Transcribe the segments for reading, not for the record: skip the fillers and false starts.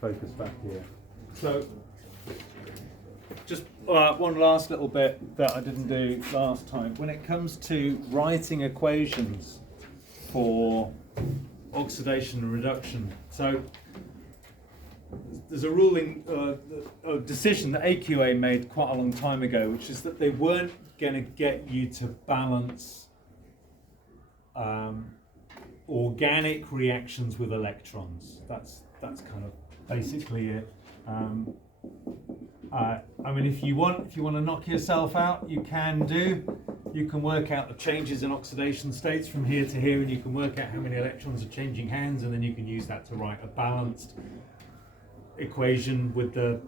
focus back here. So, just one last little bit that I didn't do last time. When it comes to writing equations for oxidation and reduction, so there's a ruling, a decision that AQA made quite a long time ago, which is that they weren't going to get you to balance organic reactions with electrons. That's kind of basically it. I mean, if you want to knock yourself out, you can do. You can work out the changes in oxidation states from here to here, and you can work out how many electrons are changing hands, and then you can use that to write a balanced equation with the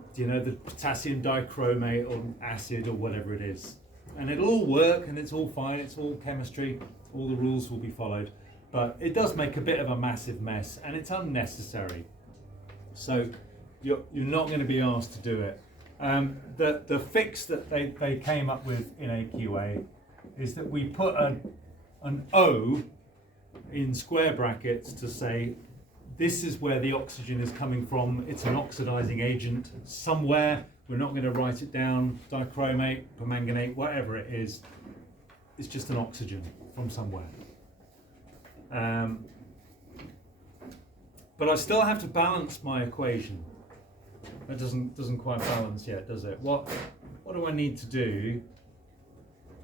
potassium dichromate or acid or whatever it is. And it'll all work, and it's all fine, it's all chemistry, all the rules will be followed. But it does make a bit of a massive mess, and it's unnecessary. So you're not going to be asked to do it. The fix that they came up with in AQA is that we put an O in square brackets to say this is where the oxygen is coming from. It's an oxidizing agent somewhere. We're not going to write it down, dichromate, permanganate, whatever it is. It's just an oxygen from somewhere. But I still have to balance my equation. That doesn't quite balance yet, does it? What do I need to do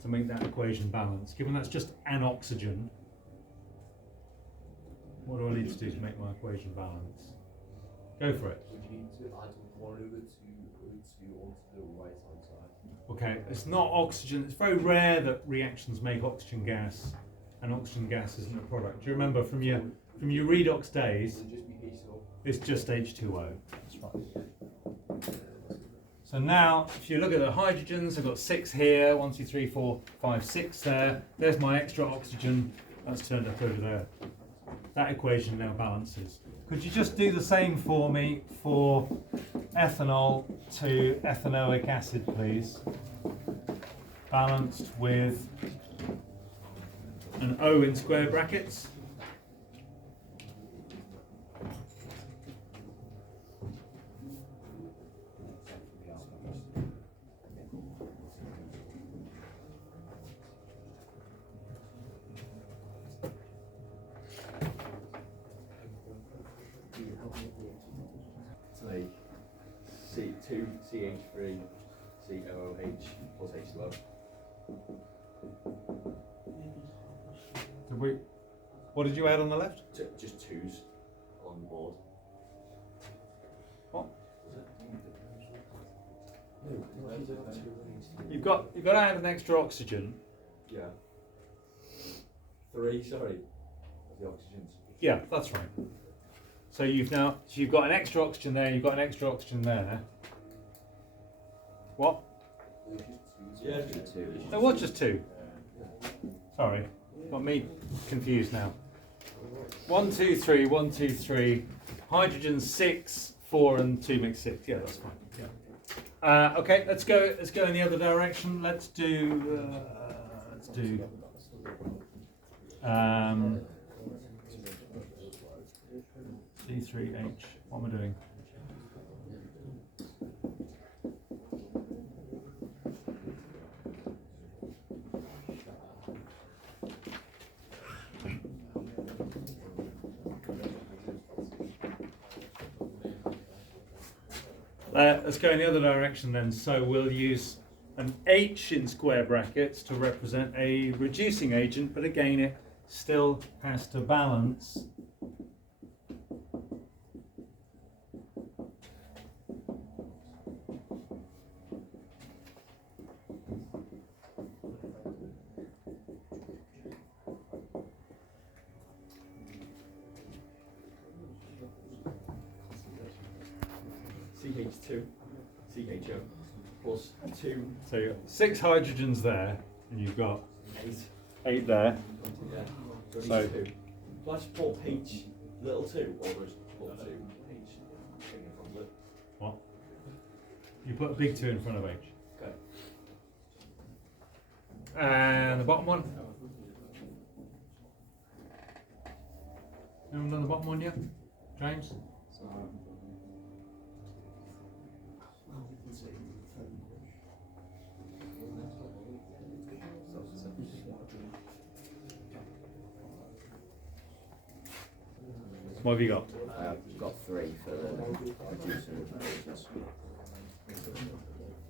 to make that equation balance? Given that's just an oxygen, what do I need to do to make my equation balance? Go for it. Would you need to add 1 over 2 O2 onto the right hand side? Okay, it's not oxygen. It's very rare that reactions make oxygen gas, and oxygen gas isn't a product. Do you remember from your redox days? Would it just be H2O? It's just H2O. That's right. So now, if you look at the hydrogens, I've got 6 here. 1, 2, 3, 4, 5, 6 there. There's my extra oxygen. That's turned up over there. That equation now balances. Could you just do the same for me for ethanol to ethanoic acid, please? Balanced with an O in square brackets. Like C2 CH3 COOH plus H2O. What did you add on the left? Just 2s on board. What? No. You've got to add an extra oxygen. Yeah. 3, sorry, of the oxygens. Yeah, that's right. So you've got an extra oxygen there. You've got an extra oxygen there. What? Yeah, just 2. No, what? Just 2. Sorry, got me confused now. 1, 2, 3. 1, 2, 3. Hydrogen 6, 4, and 2 makes 6. Yeah, that's fine. Yeah. Okay, let's go in the other direction. Let's do C3H. What am I doing? Let's go in the other direction then. So we'll use an H in square brackets to represent a reducing agent, but again it still has to balance CH2 CHO plus 2. So you've got 6 hydrogens there, and you've got 8 there. Yeah. So- 2. Do I just put H little 2 or just put 2 H thing in front of it? What? You put a big 2 in front of H. Okay. And the bottom one? Anyone done the bottom one yet? James? What have you got? I've got 3 for the producer agents.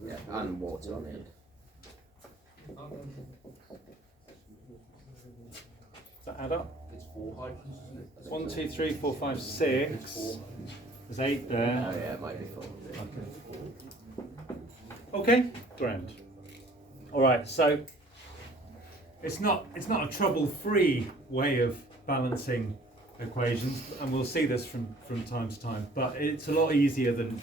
Yeah, and water on it. Does that add up? It's 4 hydrogens, isn't it? 1, 2, 3, 4, 5, 6. There's 8 there. Oh yeah, it might be 4. Okay, grand. All right, so it's not a trouble-free way of balancing equations, and we'll see this from time to time. But it's a lot easier than,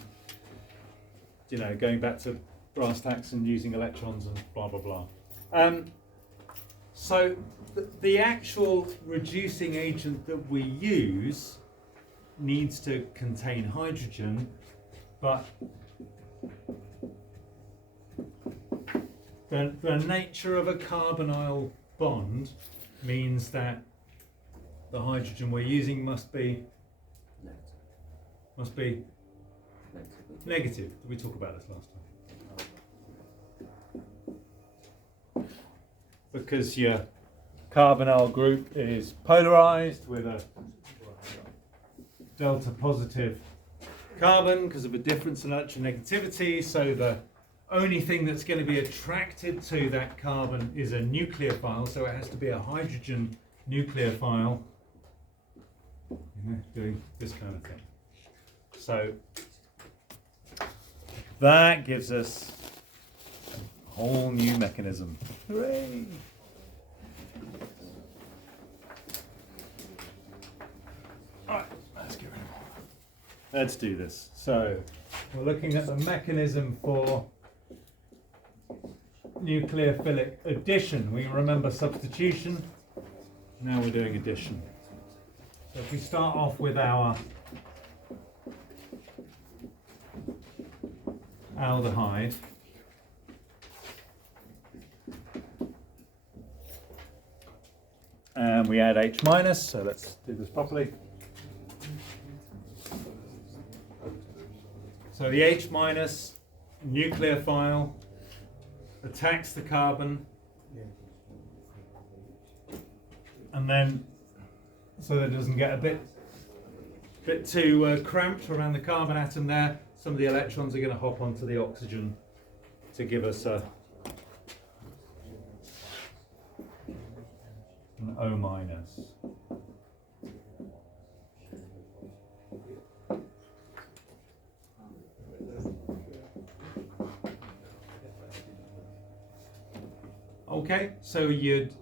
you know, going back to brass tacks and using electrons and blah blah blah. So the actual reducing agent that we use needs to contain hydrogen, but the nature of a carbonyl bond means that the hydrogen we're using must be negative. Did we talk about this last time? Because your carbonyl group is polarized with a delta positive carbon because of a difference in electronegativity, so the only thing that's going to be attracted to that carbon is a nucleophile, so it has to be a hydrogen nucleophile, you know, doing this kind of thing. So that gives us a whole new mechanism. Hooray! Alright, let's get rid of all that. Let's do this. So we're looking at the mechanism for nucleophilic addition. We remember substitution. Now we're doing addition. So if we start off with our aldehyde, and we add H minus, so let's do this properly. So the H minus nucleophile attacks the carbon, and then so that it doesn't get a bit too cramped around the carbon atom there, some of the electrons are going to hop onto the oxygen to give us an O minus. Okay, so you'd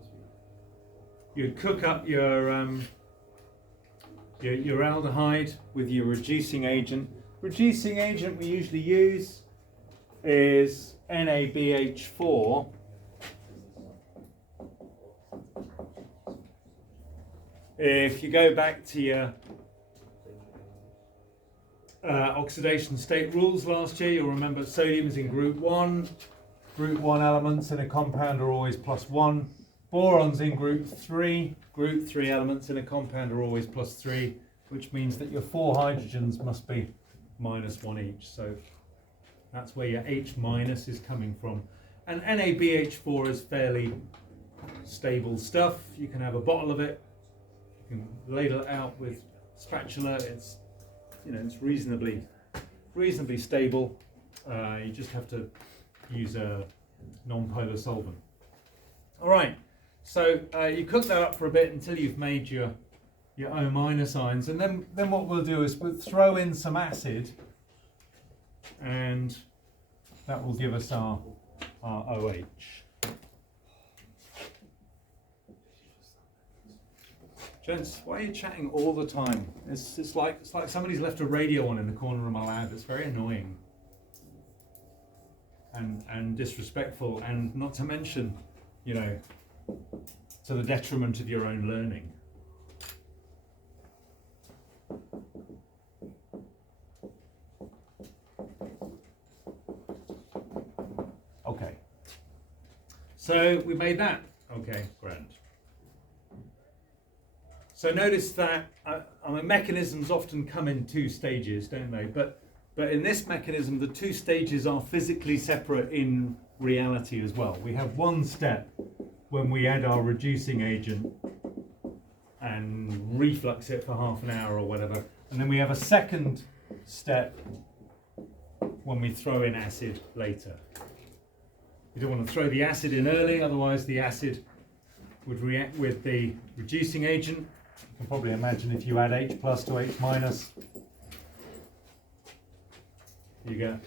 cook up your aldehyde with your reducing agent. Reducing agent we usually use is NaBH₄. If you go back to your oxidation state rules last year, you'll remember sodium is in group 1. Group 1 elements in a compound are always +1. Boron's in group 3. Group 3 elements in a compound are always +3, which means that your 4 hydrogens must be -1 each. So that's where your H minus is coming from. And NaBH₄ is fairly stable stuff. You can have a bottle of it. You can ladle it out with spatula. It's, you know, it's reasonably stable. You just have to use a non-polar solvent. All right, so you cook that up for a bit until you've made your O minus ions, and then what we'll do is we'll throw in some acid, and that will give us our OH. Gents, why are you chatting all the time? It's like somebody's left a radio on in the corner of my lab. It's very annoying and disrespectful, and not to mention, you know, to the detriment of your own learning. Okay, so we made that. Okay, grand. So notice that mechanisms often come in 2 stages, don't they? But But in this mechanism, the two stages are physically separate in reality as well. We have one step when we add our reducing agent and reflux it for half an hour or whatever. And then we have a second step when we throw in acid later. You don't want to throw the acid in early, otherwise the acid would react with the reducing agent. You can probably imagine if you add H plus to H minus, you get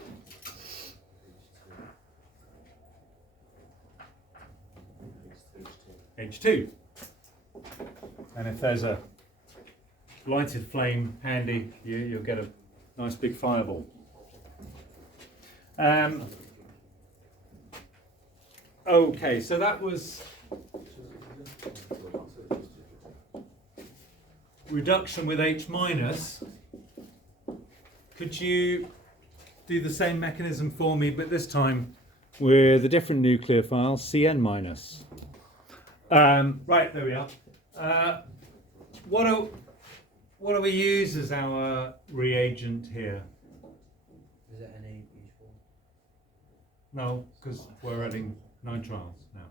H2. And if there's a lighted flame handy, you'll get a nice big fireball. Okay, so that was reduction with H minus. Could you do the same mechanism for me, but this time with a different nucleophile, Cn minus? Right, there we are. What do we use as our reagent here? Is it NaBH₄? No, because we're adding nitriles now.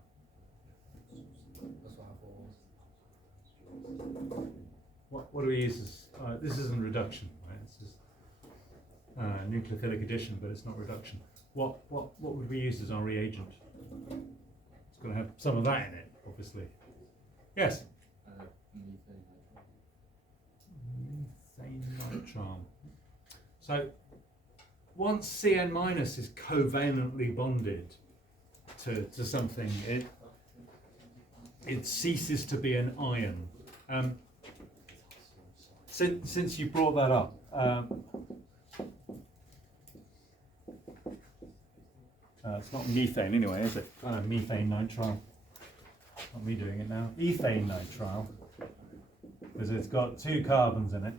That's what I thought. What do we use as, this isn't reduction, right? It's just nucleophilic addition, but it's not reduction. What would we use as our reagent? It's going to have some of that in it, obviously. Yes? Methane nitrile. So once Cn minus is covalently bonded to something, it ceases to be an ion. Since you brought that up, it's not methane anyway, is it? Kind of methane nitrile. Not me doing it now. Ethane nitrile, because it's got 2 carbons in it.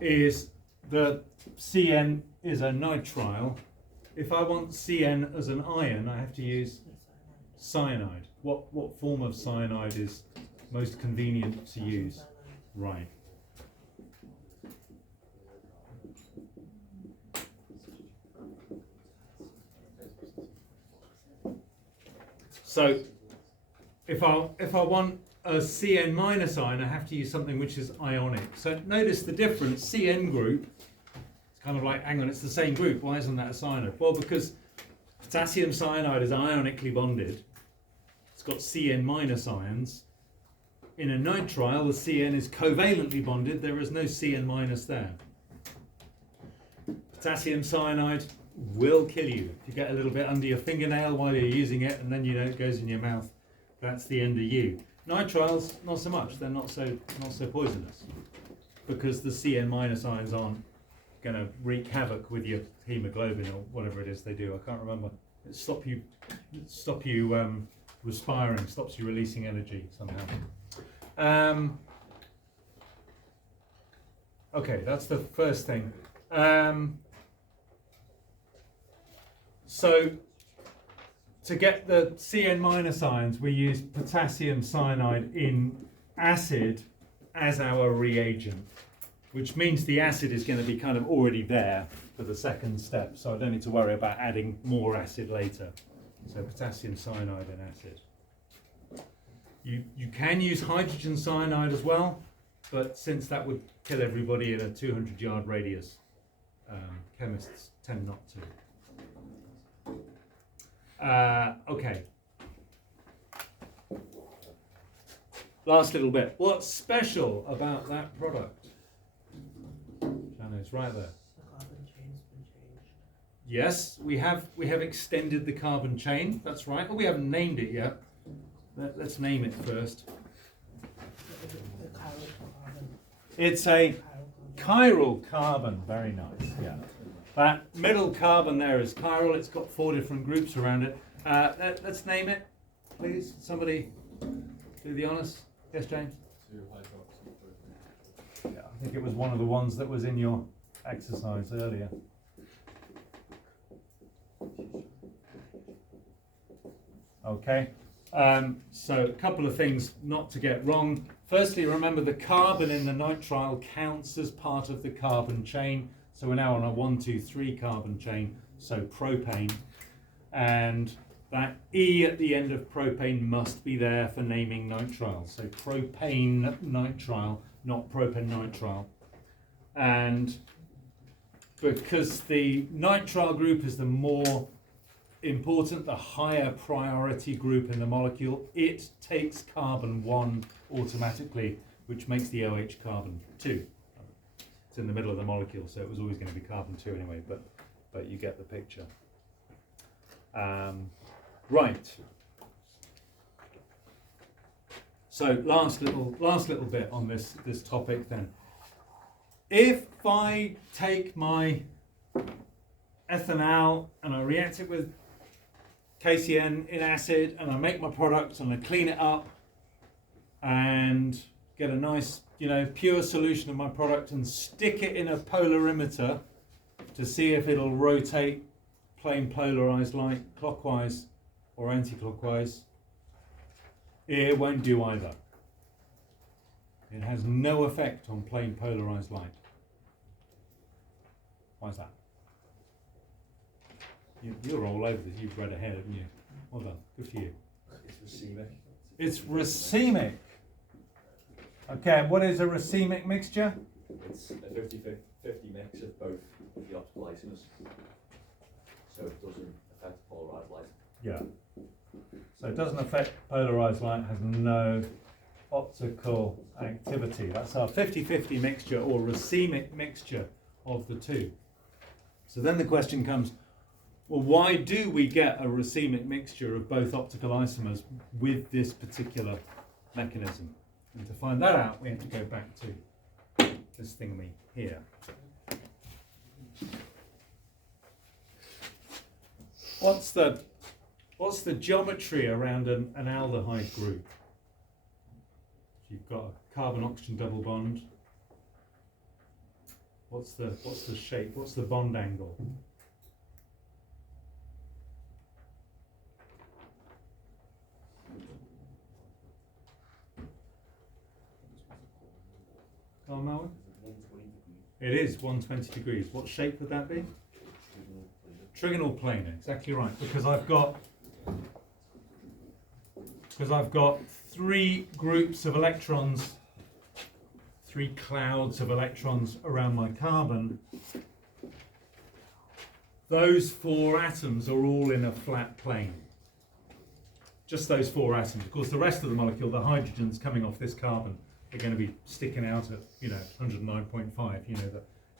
Is the Cn is a nitrile. If I want Cn as an ion, I have to use cyanide. What form of cyanide is most convenient to use? Right. So if I want a Cn minus ion, I have to use something which is ionic. So notice the difference. Cn group, it's kind of like, hang on, it's the same group. Why isn't that a cyanide? Well, because potassium cyanide is ionically bonded. It's got Cn minus ions. In a nitrile, the Cn is covalently bonded. There is no Cn minus there. Potassium cyanide will kill you. If you get a little bit under your fingernail while you're using it, and then it goes in your mouth, that's the end of you. Nitriles, not so much. They're not so poisonous, because the Cn minus ions aren't going to wreak havoc with your hemoglobin or whatever it is they do. I can't remember. It stop you respiring, stops you releasing energy somehow. Okay, that's the first thing. So to get the Cn minus ions, we use potassium cyanide in acid as our reagent, which means the acid is going to be kind of already there for the second step, so I don't need to worry about adding more acid later. So potassium cyanide in acid. You can use hydrogen cyanide as well, but since that would kill everybody in a 200-yard radius, chemists tend not to. Okay. Last little bit. What's special about that product? Jano's right there. The carbon chain's been changed. Yes, we have extended the carbon chain. That's right. But we haven't named it yet. Let's name it first. The chiral carbon. It's a chiral carbon. Very nice. Yeah. That middle carbon there is chiral. It's got 4 different groups around it. Let's name it, please. Somebody do the honours. Yes, James? Yeah, I think it was one of the ones that was in your exercise earlier. Okay. So a couple of things not to get wrong. Firstly, remember the carbon in the nitrile counts as part of the carbon chain. So we're now on a 1, 2, 3 carbon chain, so propane, and that E at the end of propane must be there for naming nitrile. So propane nitrile, not propanitrile. And because the nitrile group is the more important, the higher priority group in the molecule, it takes carbon 1 automatically, which makes the OH carbon 2. It's in the middle of the molecule, so it was always going to be carbon 2 anyway, but you get the picture. Right. So last little bit on this topic then. If I take my ethanol and I react it with KCN in acid and I make my product and I clean it up and get a nice, pure solution of my product and stick it in a polarimeter to see if it'll rotate plane polarized light clockwise or anti-clockwise, it won't do either. It has no effect on plane polarized light. Why is that? You're all over this. You've read ahead, haven't you? Well done. Good for you. It's racemic. It's racemic. Okay, what is a racemic mixture? It's a 50-50 mix of both the optical isomers, so it doesn't affect polarized light. Yeah. So it doesn't affect polarized light, has no optical activity. That's our 50-50 mixture or racemic mixture of the two. So then the question comes, well, why do we get a racemic mixture of both optical isomers with this particular mechanism? And to find that out, we have to go back to this thingy here. What's the geometry around an aldehyde group? You've got a carbon-oxygen double bond. What's the shape? What's the bond angle? Oh, Malwin? It is 120 degrees. What shape would that be? Trigonal planar, exactly right. Because I've got 3 groups of electrons, 3 clouds of electrons around my carbon. Those 4 atoms are all in a flat plane. Just those 4 atoms. Of course, the rest of the molecule, the hydrogens coming off this carbon, are going to be sticking out at 109.5.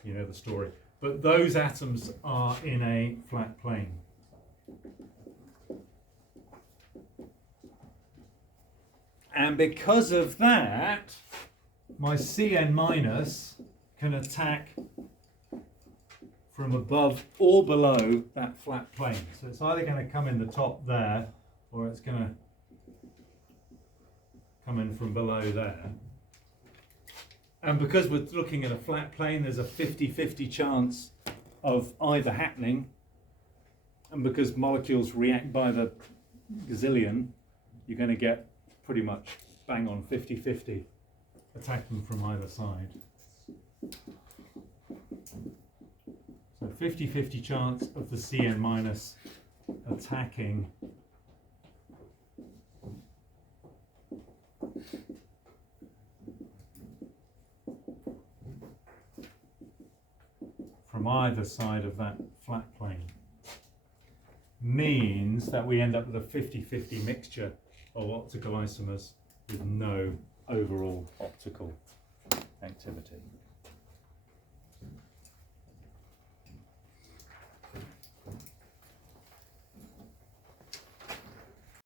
You know the story. But those atoms are in a flat plane. And because of that, my Cn minus can attack from above or below that flat plane. So it's either going to come in the top there, or it's going to come in from below there. And because we're looking at a flat plane, there's a 50-50 chance of either happening. And because molecules react by the gazillion, you're going to get pretty much bang on 50-50 attacking from either side. So 50-50 chance of the Cn minus attacking from either side of that flat plane means that we end up with a 50-50 mixture of optical isomers with no overall optical activity.